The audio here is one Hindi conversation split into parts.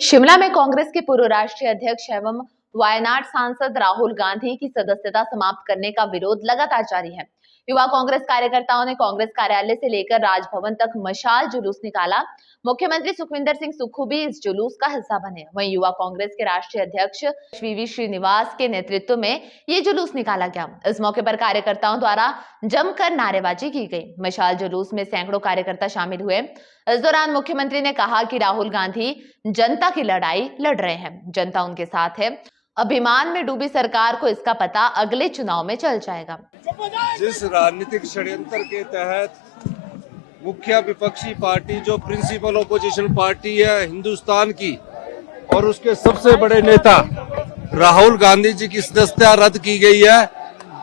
शिमला में कांग्रेस के पूर्व राष्ट्रीय अध्यक्ष एवं वायनाड सांसद राहुल गांधी की सदस्यता समाप्त करने का विरोध लगातार जारी है। युवा कांग्रेस कार्यकर्ताओं ने कांग्रेस कार्यालय से लेकर राजभवन तक मशाल जुलूस निकाला। मुख्यमंत्री सुखविंदर सिंह सुक्खू भी इस जुलूस का हिस्सा बने। वहीं युवा कांग्रेस के राष्ट्रीय अध्यक्ष वी श्रीनिवास के नेतृत्व में ये जुलूस निकाला गया। इस मौके पर कार्यकर्ताओं द्वारा जमकर नारेबाजी की गई। मशाल जुलूस में सैकड़ों कार्यकर्ता शामिल हुए। इस दौरान मुख्यमंत्री ने कहा कि राहुल गांधी जनता की लड़ाई लड़ रहे हैं, जनता उनके साथ है। अभिमान में डूबी सरकार को इसका पता अगले चुनाव में चल जाएगा। जिस राजनीतिक षड्यंत्र के तहत मुख्य विपक्षी पार्टी जो प्रिंसिपल ओपोजिशन पार्टी है हिंदुस्तान की और उसके सबसे बड़े नेता राहुल गांधी जी की सदस्यता रद्द की गई है,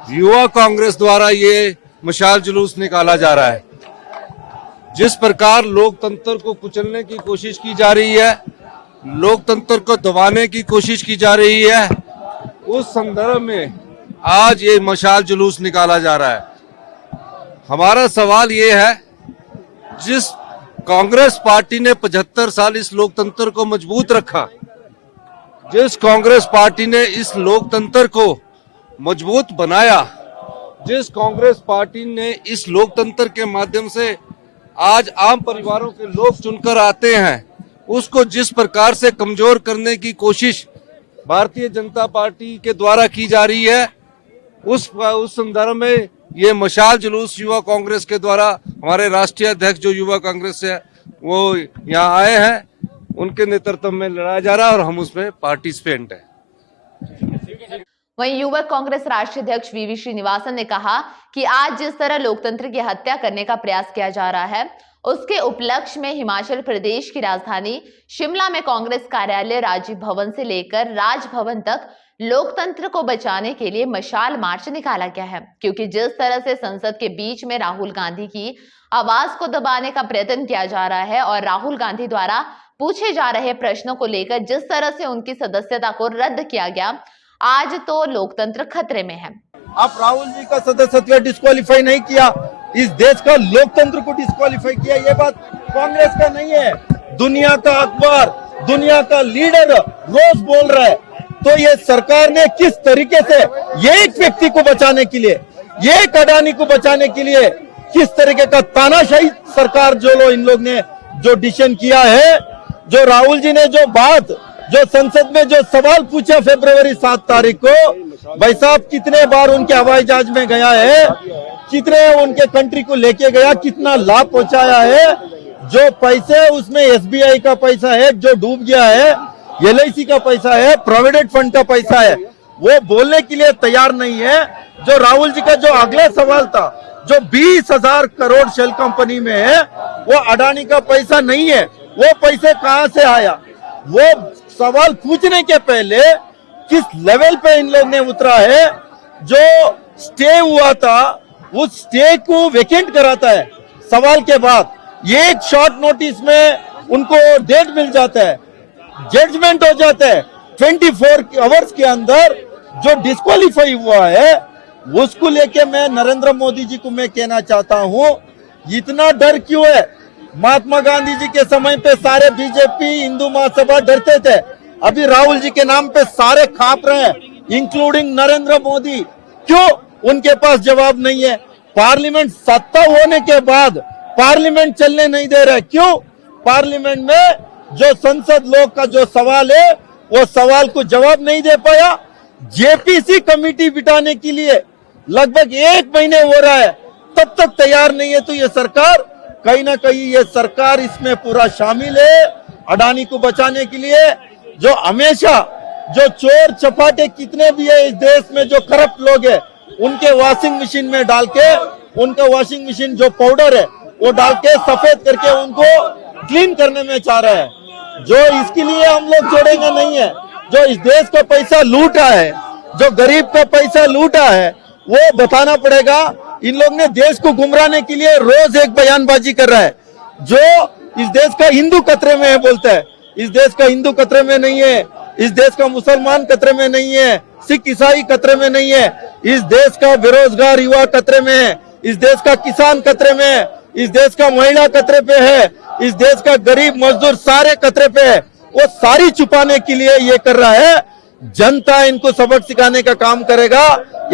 युवा कांग्रेस द्वारा ये मशाल जुलूस निकाला जा रहा है। जिस प्रकार लोकतंत्र को कुचलने की कोशिश की जा रही है, लोकतंत्र को दबाने की कोशिश की जा रही है, उस संदर्भ में आज ये मशाल जुलूस निकाला जा रहा है। हमारा सवाल ये है, जिस कांग्रेस पार्टी ने 75 साल इस लोकतंत्र को मजबूत रखा, जिस कांग्रेस पार्टी ने इस लोकतंत्र को मजबूत बनाया, जिस कांग्रेस पार्टी ने इस लोकतंत्र के माध्यम से आज आम परिवारों के लोग चुनकर आते हैं, उसको जिस प्रकार से कमजोर करने की कोशिश भारतीय जनता पार्टी के द्वारा की जा रही है, उस संदर्भ में ये मशाल जुलूस युवा कांग्रेस के द्वारा हमारे राष्ट्रीय अध्यक्ष जो युवा कांग्रेस से वो यहाँ आए हैं, उनके नेतृत्व में लड़ाया जा रहा है और हम उसमें पार्टिसिपेंट हैं। वहीं युवक कांग्रेस राष्ट्रीय अध्यक्ष वी श्रीनिवासन ने कहा कि आज जिस तरह लोकतंत्र की हत्या करने का प्रयास किया जा रहा है, उसके उपलक्ष्य में हिमाचल प्रदेश की राजधानी शिमला में कांग्रेस कार्यालय राजीव भवन से लेकर राजभवन तक लोकतंत्र को बचाने के लिए मशाल मार्च निकाला गया है। क्योंकि जिस तरह से संसद के बीच में राहुल गांधी की आवाज को दबाने का प्रयत्न किया जा रहा है और राहुल गांधी द्वारा पूछे जा रहे प्रश्नों को लेकर जिस तरह से उनकी सदस्यता को रद्द किया गया, आज तो लोकतंत्र खतरे में है। आप राहुल जी का सदस्यत्व डिस्क्वालीफाई नहीं किया, इस देश का लोकतंत्र को डिस्क्वालीफाई किया। ये बात कांग्रेस का नहीं है, दुनिया का अखबार, दुनिया का लीडर रोज बोल रहा है। तो ये सरकार ने किस तरीके से ये एक व्यक्ति को बचाने के लिए, ये एक अडानी को बचाने के लिए किस तरीके का तानाशाही सरकार जो इन लोग ने जो डिसीजन किया है, जो राहुल जी ने जो बात जो संसद में जो सवाल पूछा फरवरी 7 तारीख को, भाई साहब कितने बार उनके हवाई जहाज में गया है, कितने उनके कंट्री को लेके गया, कितना लाभ पहुंचाया है। जो पैसे उसमें SBI का पैसा है जो डूब गया है, LIC का पैसा है, प्रोविडेंट फंड का पैसा है, वो बोलने के लिए तैयार नहीं है। जो राहुल जी का जो अगला सवाल था, जो 20,000 करोड़ शेल कंपनी में है, वो अडानी का पैसा नहीं है, वो पैसे कहां से आया, वो सवाल पूछने के पहले किस लेवल पे इन लोग ने उतरा है। जो स्टे हुआ था उस स्टे को वेकेंट कराता है सवाल के बाद, ये एक शॉर्ट नोटिस में उनको डेट मिल जाता है, जजमेंट हो जाता है। 24 आवर्स के अंदर जो डिस्क्वालीफाई हुआ है, उसको लेके मैं नरेंद्र मोदी जी को मैं कहना चाहता हूं, इतना डर क्यों है। महात्मा गांधी जी के समय पे सारे बीजेपी हिंदू महासभा डरते थे, अभी राहुल जी के नाम पे सारे खाप रहे हैं, इंक्लूडिंग नरेंद्र मोदी। क्यों उनके पास जवाब नहीं है। पार्लियामेंट सत्ता होने के बाद पार्लियामेंट चलने नहीं दे रहे, क्यों। पार्लियामेंट में जो संसद लोग का जो सवाल है, वो सवाल को जवाब नहीं दे पाया। JPC कमेटी बिठाने के लिए लगभग 1 महीने हो रहा है, तब तक तैयार नहीं है। तो ये सरकार कहीं ना कहीं ये सरकार इसमें पूरा शामिल है अडानी को बचाने के लिए। जो हमेशा जो चोर चपाटे कितने भी है इस देश में, जो करप्ट लोग है, उनके वॉशिंग मशीन में डाल के, उनका वॉशिंग मशीन जो पाउडर है वो डाल के सफेद करके उनको क्लीन करने में चाह रहा है। जो इसके लिए हम लोग छोड़ेंगे नहीं है। जो इस देश का पैसा लूटा है, जो गरीब का पैसा लूटा है, वो बताना पड़ेगा। इन लोग ने देश को गुमराने के लिए रोज एक बयानबाजी कर रहा है। जो इस देश का हिंदू खतरे में है बोलता है, इस देश का हिंदू खतरे में नहीं है, इस देश का मुसलमान खतरे में नहीं है, सिख ईसाई खतरे में नहीं है, इस देश का बेरोजगार युवा खतरे में है, इस देश का किसान खतरे में है, इस देश का महिला खतरे पे है, इस देश का गरीब मजदूर सारे खतरे पे है। वो सारी छुपाने के लिए ये कर रहा है। जनता इनको सबक सिखाने का काम करेगा।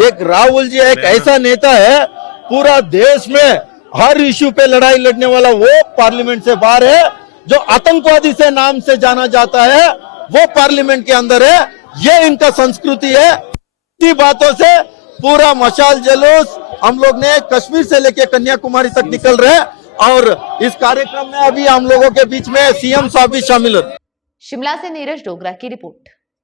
एक राहुल जी एक ऐसा नेता है, पूरा देश में हर इश्यू पे लड़ाई लड़ने वाला, वो पार्लियामेंट से बाहर है। जो आतंकवादी से नाम से जाना जाता है वो पार्लियामेंट के अंदर है। ये इनका संस्कृति है। इसी बातों से पूरा मशाल जुलूस हम लोग ने कश्मीर से लेके कन्याकुमारी तक निकल रहे हैं, और इस कार्यक्रम में अभी हम लोगों के बीच में सीएम साहब भी शामिल होते। शिमला से नीरज डोगरा की रिपोर्ट।